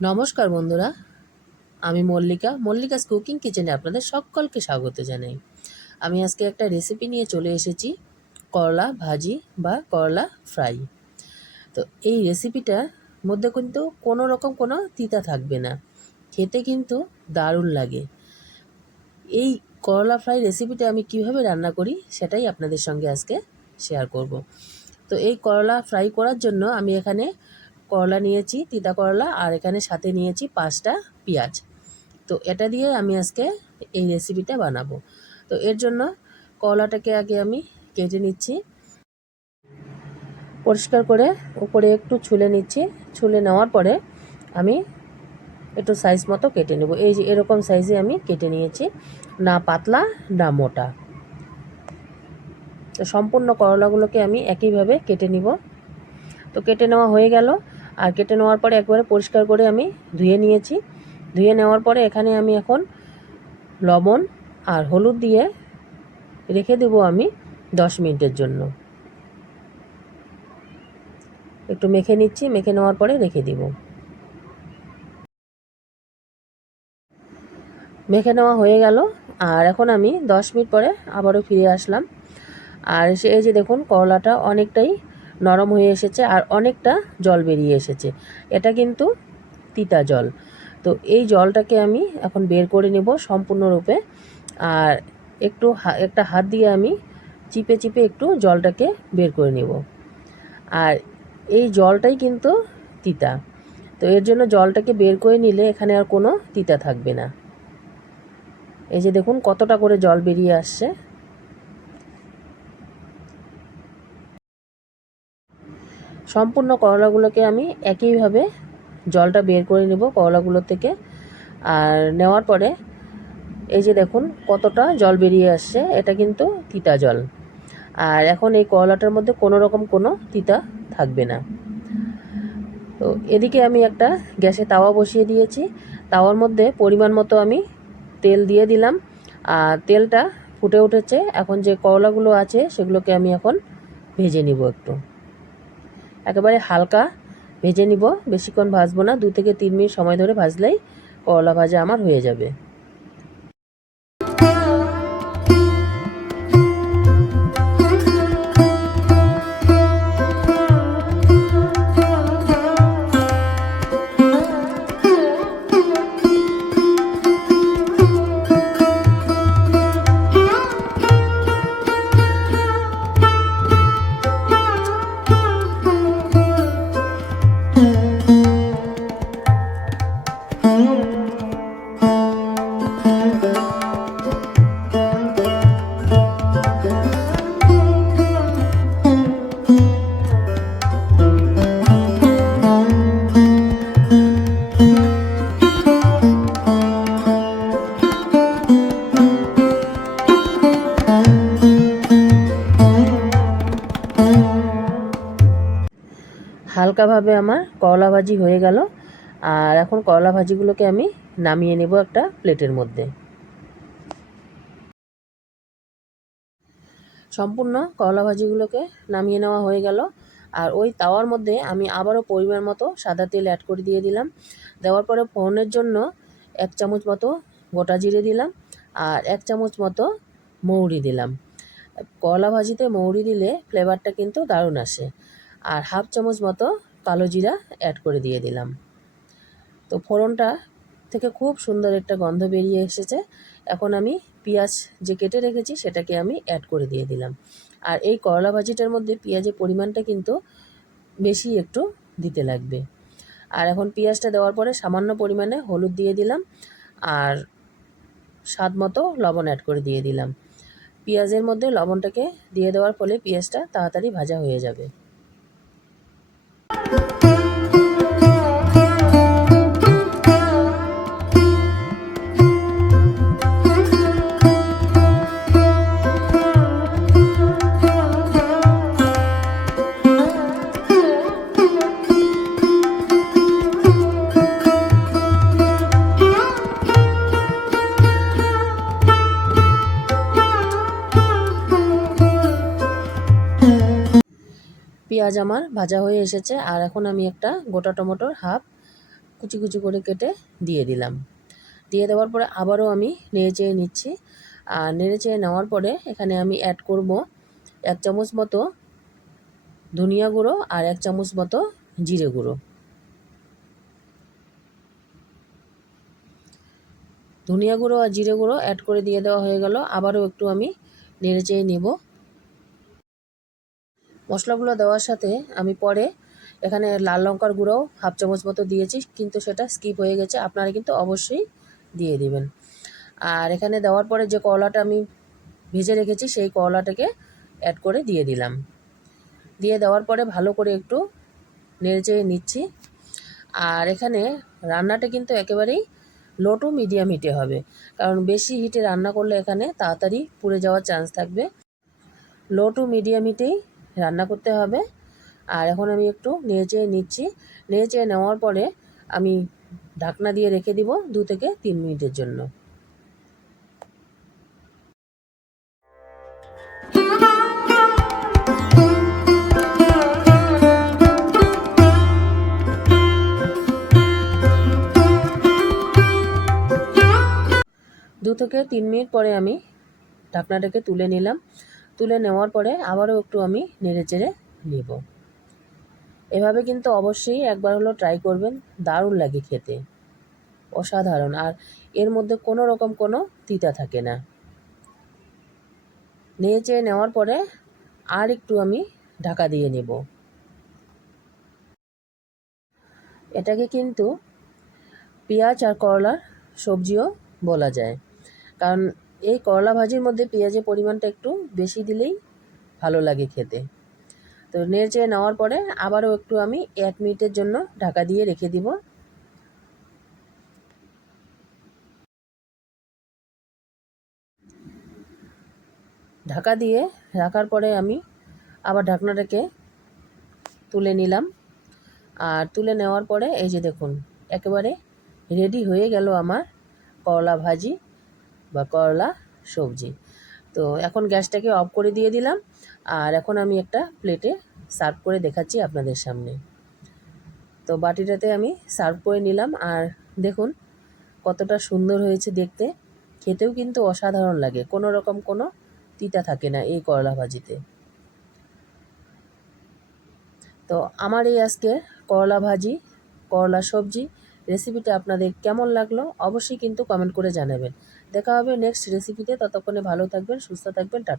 নমস্কার বন্ধুরা, আমি মল্লিকাস কুকিং কিচেনে আপনাদের সকলকে স্বাগত জানাই। আমি আজকে একটা রেসিপি নিয়ে চলে এসেছি, করলা ভাজি বা করলা ফ্রাই। তো এই রেসিপিটার মধ্যে কিন্তু কোনো রকম কোনো তিতা থাকবে না, খেতে কিন্তু দারুণ লাগে। এই করলা ফ্রাই রেসিপিটা আমি কিভাবে রান্না করি সেটাই আপনাদের সঙ্গে আজকে শেয়ার করব। তো এই করলা ফ্রাই করার জন্য আমি এখানে করলা নিয়েছি, তিতা করলা, আর এখানে সাথে নিয়েছি 5টা পেঁয়াজ। তো এটা দিয়ে আমি আজকে এই রেসিপিটা বানাবো। তো এর জন্য করলাটাকে আগে আমি কেটে নিচ্ছি, পরিষ্কার করে উপরে একটু ছুলে নিচ্ছি। ছুলে নেওয়ার পরে আমি একটু সাইজ মতো কেটে নেব। এই যে এরকম সাইজে আমি কেটে নিয়েছি, না পাতলা না মোটা। তো সম্পূর্ণ করলাগুলোকে আমি একইভাবে কেটে নিব। তো কেটে নেওয়া হয়ে গেল, আর কেটে নেওয়ার পরে একবারে পরিষ্কার করে আমি ধুয়ে নিয়েছি। ধুয়ে নেওয়ার পরে এখানে আমি এখন লবণ আর হলুদ দিয়ে রেখে দেব আমি 10 মিনিটের জন্য। একটু মেখে নিচ্ছি, মেখে নেওয়ার পরে রেখে দিব। মেখে নেওয়া হয়ে গেল, আর এখন আমি 10 মিনিট পরে আবারও ফিরে আসলাম। আর এই যে দেখুন, করলাটা অনেকটাই নরম হয়ে এসেছে আর অনেকটা জল বেরিয়ে এসেছে। এটা কিন্তু তিতা জল। তো এই জলটাকে আমি এখন বের করে নেব সম্পূর্ণরূপে। আর একটা হাত দিয়ে আমি চিপে চিপে একটু জলটাকে বের করে নেব। আর এই জলটাই কিন্তু তিতা। তো এর জন্য জলটাকে বের করে নিলে এখানে আর কোনো তিতা থাকবে না। এই যে দেখুন কতটা করে জল বেরিয়ে আসছে। সম্পূর্ণ করলাগুলোকে আমি একইভাবে জলটা বের করে নেব করলাগুলো থেকে। আর নেওয়ার পরে এই যে দেখুন কতটা জল বেরিয়ে আসছে, এটা কিন্তু তিতা জল। আর এখন এই করলাটার মধ্যে কোনো রকম কোনো তিতা থাকবে না। তো এদিকে আমি একটা গ্যাসে তাওয়া বসিয়ে দিয়েছি। তাওয়ার মধ্যে পরিমাণ মতো আমি তেল দিয়ে দিলাম। আর তেলটা ফুটে উঠেছে। এখন যে করলাগুলো আছে সেগুলোকে আমি এখন ভেজে নিব। একেবারে হালকা ভেজে নিব, বেশিক্ষণ ভাজবো না। 2 থেকে 3 মিনিট সময় ধরে ভাজলেই করলা ভাজা আমার হয়ে যাবে। হালকাভাবে আমার করলা ভাজি হয়ে গেল। আর এখন করলা ভাজিগুলোকে আমি নামিয়ে নেব একটা প্লেটের মধ্যে। সম্পূর্ণ করলা ভাজিগুলোকে নামিয়ে নেওয়া হয়ে গেল। আর ওই তাওয়ার মধ্যে আমি আবারও পরিমাণ মতো সাদা তেল অ্যাড করে দিয়ে দিলাম। দেওয়ার পরে ফোড়নের জন্য 1 চামচ মতো গোটা জিরে দিলাম, আর 1 চামচ মতো মৌরি দিলাম। করলা ভাজিতে মৌরি দিলে ফ্লেভারটা কিন্তু দারুণ আসে। আর 1/2 চামচ মতো কালো জিরা অ্যাড করে দিয়ে দিলাম। তো ফোড়নটা থেকে খুব সুন্দর একটা গন্ধ বেরিয়ে এসেছে। এখন আমি পেঁয়াজ যে কেটে রেখেছি সেটাকে আমি অ্যাড করে দিয়ে দিলাম। আর এই করলা ভাজিটার মধ্যে পেঁয়াজের পরিমাণটা কিন্তু বেশি একটু দিতে লাগবে। আর এখন পেঁয়াজটা দেওয়ার পরে সামান্য পরিমাণে হলুদ দিয়ে দিলাম, আর স্বাদ মতো লবণ অ্যাড করে দিয়ে দিলাম। পেঁয়াজের মধ্যে লবণটাকে দিয়ে দেওয়ার ফলে পেঁয়াজটা তাড়াতাড়ি ভাজা হয়ে যাবে। পেঁয়াজ আমার ভাজা হয়ে এসেছে। আর এখন আমি একটা গোটা টমেটোর হাফ কুচি কুচি করে কেটে দিয়ে দিলাম। দিয়ে দেওয়ার পরে আবারও আমি নেড়ে চেড়ে নিচ্ছি। আর নেড়ে চেড়ে নেওয়ার পরে এখানে আমি অ্যাড করব 1 চামচ মতো ধনিয়া গুঁড়ো আর 1 চামচ মতো জিরে গুঁড়ো। ধনিয়া গুঁড়ো আর জিরে গুঁড়ো অ্যাড করে দিয়ে দেওয়া হয়ে গেল। আবারও একটু আমি নেড়ে চেড়ে নেব। মশলাগুলো দেওয়ার সাথে আমি পরে এখানে লাল লঙ্কার গুঁড়োও 1/2 চামচ মতো দিয়েছি, কিন্তু সেটা স্কিপ হয়ে গেছে, আপনারা কিন্তু অবশ্যই দিয়ে দিবেন। আর এখানে দেওয়ার পরে যে করলাটা আমি ভেজে রেখেছি সেই করলাটাকে অ্যাড করে দিয়ে দিলাম। দিয়ে দেওয়ার পরে ভালো করে একটু নেড়ে চেড়ে নিচ্ছি। আর এখানে রান্নাটা কিন্তু একেবারেই লো টু মিডিয়াম হিটে হবে, কারণ বেশি হিটে রান্না করলে এখানে তাড়াতাড়ি পুড়ে যাওয়ার চান্স থাকবে। লো টু মিডিয়াম হিটেই রান্না করতে হবে। আর এখন আমি একটু নেড়ে চেড়ে নিচ্ছি। নেড়ে চেড়ে নেওয়ার পরে আমি ঢাকনা দিয়ে রেখে দিব 2 থেকে 3 মিনিটের জন্য। দু থেকে 3 মিনিট পরে আমি ঢাকনাটাকে তুলে নিলাম। তুলে নেওয়ার পরে আবারও একটু আমি নেড়ে চেড়ে নিব। এভাবে কিন্তু অবশ্যই একবার হলো ট্রাই করবেন, দারুণ লাগে খেতে, অসাধারণ। আর এর মধ্যে কোনো রকম কোনো তিতা থাকে না। নেড়ে চেড়ে নেওয়ার পরে আর একটু আমি ঢাকা দিয়ে নেব। এটাকে কিন্তু পেঁয়াজ আর করলার সবজিও বলা যায়, কারণ এই করলা ভাজির মধ্যে পেঁয়াজের পরিমাণটা একটু বেশি দিলেই ভালো লাগে খেতে। তো নেড়ে চেড়ে নেওয়ার পরে আবারও একটু আমি 1 মিনিটের জন্য ঢাকা দিয়ে রেখে দিব। ঢাকা দিয়ে রাখার পরে আমি আবার ঢাকনাটাকে তুলে নিলাম। আর তুলে নেওয়ার পরে এই যে দেখুন একেবারে রেডি হয়ে গেল আমার করলা ভাজি বা করলা সবজি। তো এখন গ্যাসটাকে অফ করে দিয়ে দিলাম। আর এখন আমি একটা প্লেটে সার্ভ করে দেখাচ্ছি আপনাদের সামনে। তো বাটিটাতে আমি সার্ভ করে নিলাম। আর দেখুন কতটা সুন্দর হয়েছে দেখতে, খেতেও কিন্তু অসাধারণ লাগে, কোনো রকম কোনো তিতা থাকে না এই করলা ভাজিতে। তো আমার এই আজকে করলা ভাজি করলা সবজি রেসিপিটা আপনাদের কেমন লাগলো অবশ্যই কিন্তু কমেন্ট করে জানাবেন। দেখা হবে নেক্সট রেসিপিতে, ততক্ষণে ভালো থাকবেন, সুস্থ থাকবেন, টাটা।